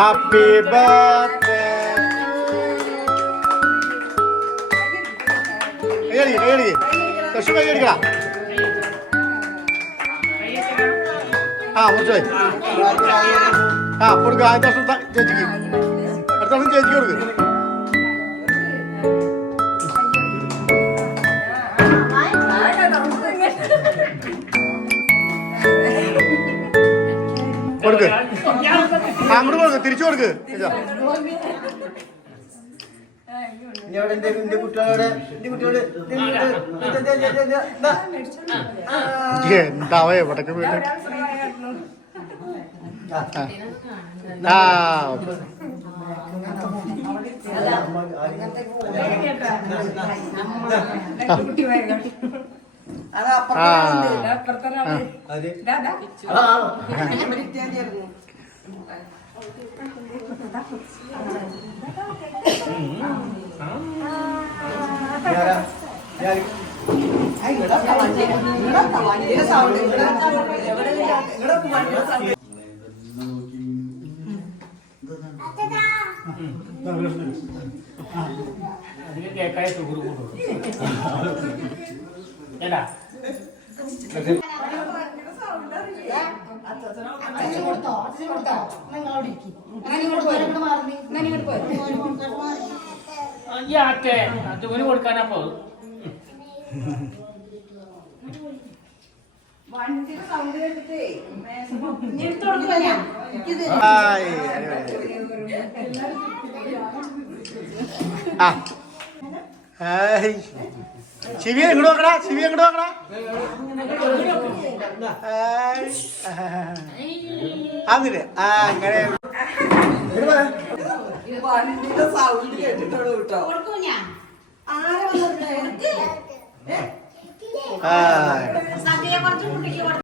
Happy birthday! Ready, ready, ready. Let's show you again. Ah, what's it? Ah, put it on. Just a second. കൊടുക്ക്. അങ്ങോട്ട് കൊടുക്ക് തിരിച്ചു കൊടുക്ക്. എന്താവേ എവിടൊക്കെ വീട് ആ. അത് വണ്ടിയുടെ സൗണ്ട് ഇവിടെ ഇവിടെ വണ്ടിയുടെ സൗണ്ട് അധികം കേക്കായ ഷുഗർ കൂടും ഈ ആട്ടെ ഒരു കൊടുക്കാനാ പോ വണ്ടിയുടെ സൗണ്ട് കേട്ടിട്ടേ ആ. ശിവി എങ്ങോട്ട് നോക്കടാ ശിവി എങ്ങോട്ട് നോക്കടാ. അങ്ങനെ ആ അങ്ങനെ സൗണ്ട് കേട്ടിട്ടുള്ളൂ കേട്ടോ ആരാ